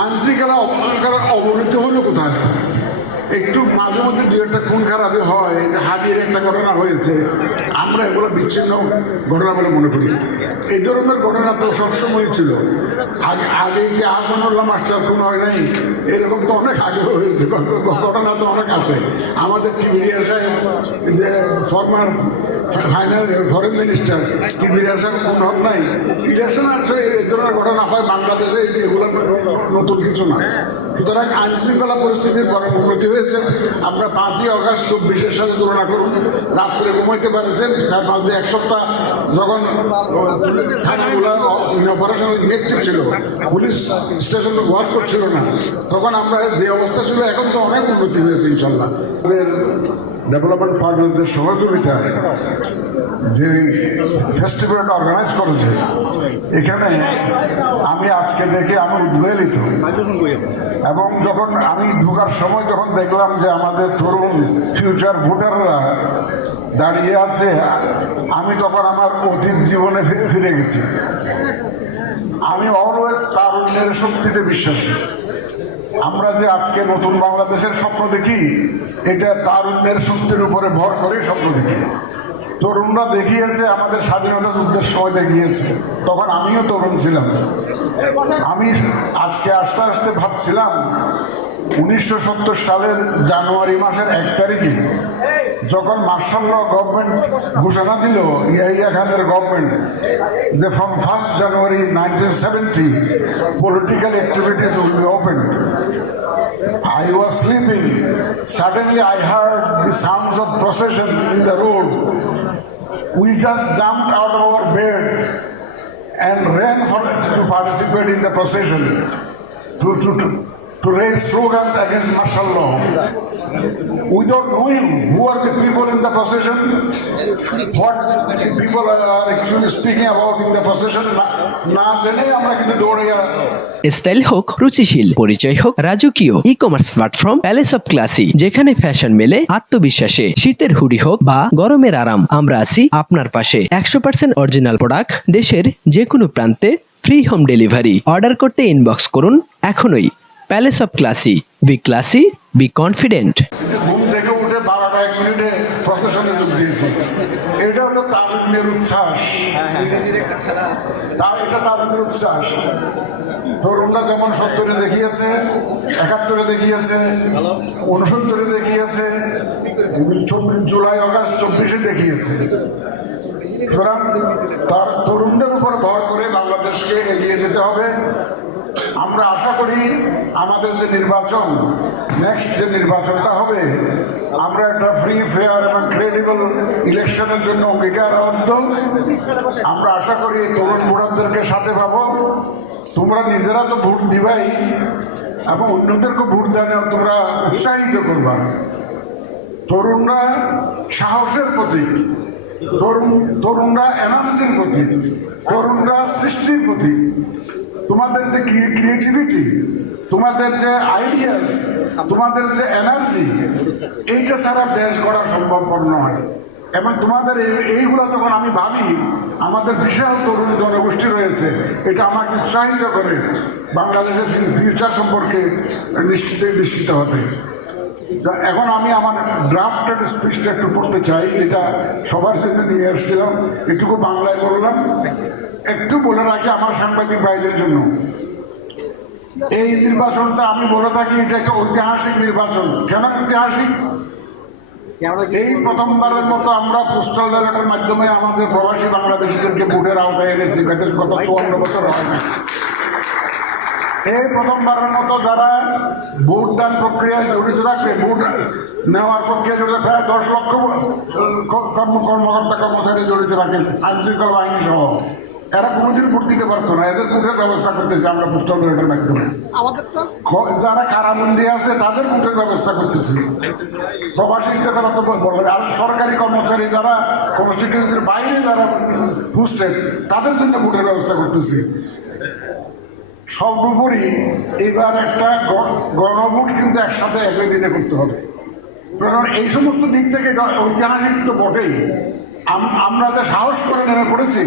আইনশৃঙ্খলা অবনতি হলো কোথায়? একটু মাঝে মধ্যে দু একটা খুন খারাপি হয়, যে হাবির একটা ঘটনা হয়েছে, আমরা এগুলো বিচ্ছিন্ন ঘটনা বলে মনে করি। এই ধরনের ঘটনা তো সবসময় ছিল। আগে কি আহসানুল্লাহ মাস্টার খুন হয় নাই? এরকম তো অনেক আগে হয়েছে, ঘটনা তো অনেক আছে। আমাদের কিবিরিয়া সাহেব, যে ফরমার ফরেন মিনিস্টার কিবিরিয়া সাহেব খুন হন নাই। ইলেকশন আসলে এই ধরনের ঘটনা হয় বাংলাদেশে, এগুলো নতুন কিছু না। সুতরাং আইনশৃঙ্খলা পরিস্থিতির বড় উন্নতি হয়েছে। আমরা 5ই আগস্ট 24-এর সাথে তুলনা করুন। রাত্রে ঘুমাইতে পারছেন 4-5 দিন, এক সপ্তাহ যখন থানাগুলো অপারেশন ইনেকটিভ ছিল, পুলিশ স্টেশন ওয়ার্ক করছিল না, তখন আমরা যে অবস্থা ছিল, এখন তো অনেক উন্নতি হয়েছে ইনশাল্লাহ। আমাদের ডেভেলপমেন্ট পার্টনারদের সহযোগিতায় যে ফেস্টিভ্যালটা অর্গানাইজ করেছে, এখানে আমি আজকে দেখে আমি উদ্বেলিত। এবং যখন আমি ঢোকার সময় যখন দেখলাম যে আমাদের তরুণ ফিউচার ভোটাররা দাঁড়িয়ে আছে, আমি তখন আমার অতীত জীবনে ফিরে গেছি। আমি অলওয়েজ তারুণ্যের শক্তিতে বিশ্বাসী। আমরা যে আজকে নতুন বাংলাদেশের স্বপ্ন দেখি, এটা তারুণ্যের শক্তির উপরে ভর করে স্বপ্ন দেখি। তরুণরা দেখিয়েছে, আমাদের স্বাধীনতা যুদ্ধের সময় দেখিয়েছে, তখন আমিও তরুণ ছিলাম। আমি আজকে আস্তে আস্তে ভাবছিলাম 1970 সালের জানুয়ারি মাসের 1 তারিখে যখন মার্শাল ল গভর্নমেন্ট ঘোষণা দিল, ইয়াহিয়া খানের গভর্নমেন্ট, যে from 1 January 1970 political activities will be open. I was sleeping. Suddenly I heard the sounds of procession in the road. We just jumped out of our bed and ran to participate in the procession, to raise slogans against martial law. Without knowing who are the people in the procession, what the people are actually speaking about in the procession, না জেনে আমরা কিন্তু দৌড়ে style হোক রুচিশীল, পরিচয় হোক রাজকীয়, e commerce platform palace of classy, যেখানে ফ্যাশন মেলে আত্মবিশ্বাসে। শীতের হুডি হোক বা গরমের আরাম, আমরা আছি আপনার পাশে। 100% অরিজিনাল প্রোডাক্ট, দেশের যে কোনো প্রান্তে ফ্রি হোম ডেলিভারি। অর্ডার করতে ইনবক্স করুন এখনই। Palace of classy, B classy, be confident. ঘুম থেকে উঠে 12টা 1 মিনিটে প্রসেশনে যোগ দিয়েছি। এটা হলো তারুণ্যের উচ্ছ্বাস। এটা তারুণ্যের উচ্ছ্বাস। তরুণরা যেমন 70-এ দেখিয়েছে, 71-এ দেখিয়েছে, 69-এ দেখিয়েছে, জুলাই আগস্ট 24-এ দেখিয়েছে। সুতরাং তার তরুণদের উপর ভর করে বাংলাদেশকে এগিয়ে যেতে হবে। আমরা আশা করি আমাদের যে নির্বাচন, নেক্সট যে নির্বাচনটা হবে, আমরা একটা ফ্রি, ফেয়ার এবং ক্রেডিবল ইলেকশনের জন্য অঙ্গীকারবদ্ধ। আমরা আশা করি তরুণ ভোটারদেরকে সাথে পাবো। তোমরা নিজেরা তো ভোট দিবাই, এবং অন্যদেরকে ভোট দানে তোমরা উৎসাহিত করবা। তরুণরা সাহসের প্রতীক, তরুণরা এনার্জির প্রতীক, তরুণরা সৃষ্টির প্রতীক। তোমাদের যে ক্রিয়েটিভিটি, তোমাদের যে আইডিয়াস, তোমাদের যে এনার্জি, এইটা ছাড়া দেশ গড়া সম্ভবপর নয়। এবং তোমাদের এইগুলো যখন আমি ভাবি, আমাদের বিশাল তরুণ জনগোষ্ঠী রয়েছে, এটা আমাকে উৎসাহিত করে বাংলাদেশের ফিউচার সম্পর্কে নিশ্চিত হতে। এখন আমি আমার ড্রাফটেড স্পিচটা একটু পড়তে চাই, এটা সবার জন্য নিয়ে এসেছিলাম, এটুকু বাংলায় বললাম। একটু বলে রাখি আমার সাংবাদিক ভাইদের জন্য, এই নির্বাচনটা আমি বলে থাকি এটা একটা ঐতিহাসিক নির্বাচন। কেন ঐতিহাসিক? এই প্রথমবারের মতো আমরা পোস্টাল ব্যালটের মাধ্যমে আমাদের প্রবাসী বাংলাদেশিদেরকে ভোটের আওতায় এনেছি। গত 54 বছর হয় না। এই প্রথমবারের মতো যারা ভোটদান প্রক্রিয়ায় জড়িত থাকবে, ভোট নেওয়ার প্রক্রিয়া জড়িত, প্রায় 10 লক্ষ কর্মকর্তা কর্মচারী জড়িত থাকেন, আইনশৃঙ্খলা বাহিনী সহ। এরা কোনোদিন ভোট দিতে পারতো না, এদের ভোটের ব্যবস্থা করতেছি আমরা পোস্টাল ব্যালটের মাধ্যমে। যারা কারাবন্দী আছে তাদের ভোটের ব্যবস্থা করতেছি। প্রবাসীদের কথা তো বলবে, আর সরকারি কর্মচারী যারা কনস্টিটিউয়েন্সির বাইরে যারা পোস্টেড, তাদের জন্য ভোটের ব্যবস্থা করতেছি। সর্বোপরি এবার একটা গণভোট কিন্তু একসাথে একই দিনে করতে হবে। কারণ এই সমস্ত দিক থেকে ঐতিহাসিক তো বটেই। আমরা যে সাহস করে নেমে পড়েছি,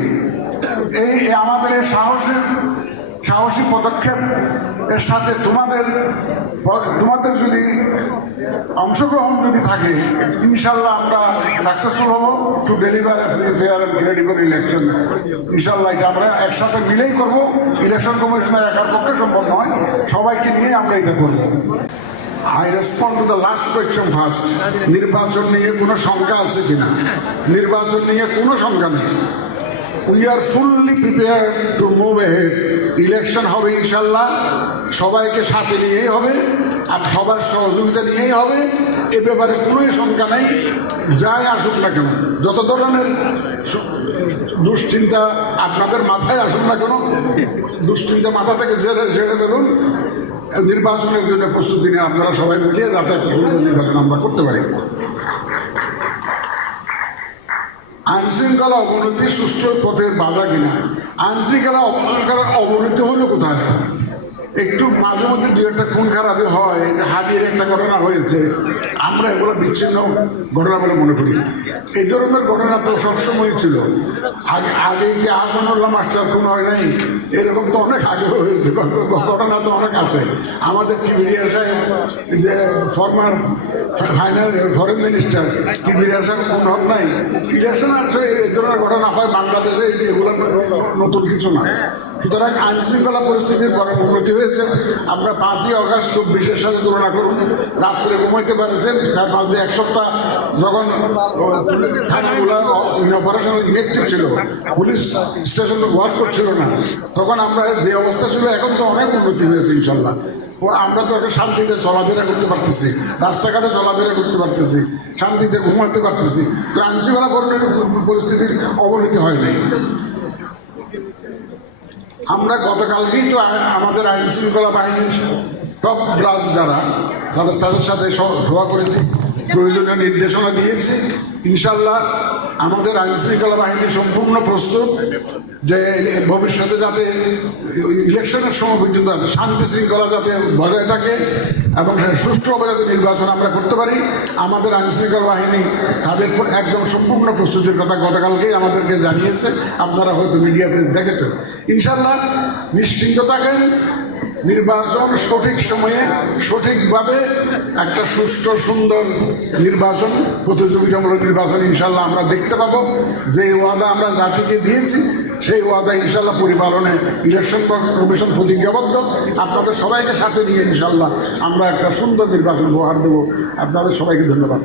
এই আমাদের এই সাহসী পদক্ষেপ এর সাথে তোমাদের যদি অংশগ্রহণ যদি থাকে, ইনশাল্লাহ আমরা সাকসেসফুল হব to deliver A free, fair and credible election. ইনশাল্লাহ এটা আমরা একসাথে মিলেই করব। ইলেকশন কমিশনের একার পক্ষে সম্ভব নয়, সবাইকে নিয়ে আমরা এটা করব। I respond to the last question first. নির্বাচন নিয়ে কোনো শঙ্কা আছে কিনা? নির্বাচন নিয়ে কোনো শঙ্কা নেই। We are fully prepared to move ahead. Election হবে ইনশাল্লাহ, সবাইকে সাথে নিয়েই হবে আর সবার সহযোগিতা নিয়েই হবে। এ ব্যাপারে কোনোই শঙ্কা নেই। যাই আসুক না কেন, যত ধরনের দুশ্চিন্তা আপনাদের মাথায় আসুক না কেন, দুশ্চিন্তা মাথা থেকে ঝেড়ে ফেলুন। নির্বাচনের জন্য প্রস্তুতি নিয়ে আপনারা সবাই মিলিয়ে যাতে একটা সুন্দর নির্বাচন আমরা করতে পারি। আইনশৃঙ্খলা অবনতি সুষ্ঠু পথের বাধা কিনা? আইনশৃঙ্খলা অবনতি হলো কোথায়? একটু মাঝে মধ্যে দু একটা খুন খারাপি হয়, যে হাবির একটা ঘটনা হয়েছে, আমরা এগুলো বিচ্ছিন্ন ঘটনা বলে মনে করি। এই ধরনের ঘটনা তো সবসময় ছিল। আগে কি আহসানুল্লাহ মাস্টার খুন হয় নাই? এরকম তো অনেক আগে হয়েছে, ঘটনা তো অনেক আছে। আমাদের কিবরিয়া সাহেব, যে ফরমার ফরেন মিনিস্টার কিবরিয়া সাহেব খুন হন নাই। ইলেকশন আছে, এই ধরনের ঘটনা হয় বাংলাদেশে, এগুলো নতুন কিছু না। সুতরাং আইনশৃঙ্খলা পরিস্থিতির বড় উন্নতি হয়েছে। আমরা 5ই আগস্ট 24-এর সাথে তুলনা করুন, রাত্রে ঘুমাইতে পারছেন। 4-5 দিন, এক সপ্তাহ যখন থানাগুলো অপারেশনাল ইনেক্টিভ ছিল, পুলিশ স্টেশন ওয়ার্ক করছিল না, তখন আমরা যে অবস্থা ছিল, এখন তো অনেক উন্নতি হয়েছে ইনশাল্লাহ। আমরা তো একটা শান্তিতে চলাফেরা করতে পারতেছি, রাস্তাঘাটে চলাফেরা করতে পারতেছি, শান্তিতে ঘুমাতে পারতেছি। তো আইনশৃঙ্খলা পরিস্থিতির অবনতি হয় নাই। আমরা গতকালকেই তো আমাদের আইন শৃঙ্খলা বাহিনীর টপ ব্রাস যারা, তাদের সাথে সভা করেছি, প্রয়োজনীয় নির্দেশনা দিয়েছি। ইনশাল্লাহ আমাদের আইন শৃঙ্খলা বাহিনী সম্পূর্ণ প্রস্তুত যে ভবিষ্যতে যাতে ইলেকশনের সময় পর্যন্ত যাতে শান্তি শৃঙ্খলা যাতে বজায় থাকে এবং সুষ্ঠুভাবে যাতে নির্বাচন আমরা করতে পারি। আমাদের আইন শৃঙ্খলা বাহিনী তাদের একদম সম্পূর্ণ প্রস্তুতির কথা গতকালকেই আমাদেরকে জানিয়েছে। আপনারা হয়তো মিডিয়াতে দেখেছেন। ইনশাল্লাহ নিশ্চিন্ত থাকেন, নির্বাচন সঠিক সময়ে সঠিকভাবে একটা সুষ্ঠু সুন্দর নির্বাচন, প্রতিযোগিতামূলক নির্বাচন ইনশাল্লাহ আমরা দেখতে পাবো। যে ওয়াদা আমরা জাতিকে দিয়েছি, সেই ওয়াদা ইনশাল্লাহ পরিপালনে ইলেকশন কমিশন প্রতিজ্ঞাবদ্ধ। আপনাদের সবাইকে সাথে নিয়ে ইনশাল্লাহ আমরা একটা সুন্দর নির্বাচন উপহার দেবো। আপনাদের সবাইকে ধন্যবাদ।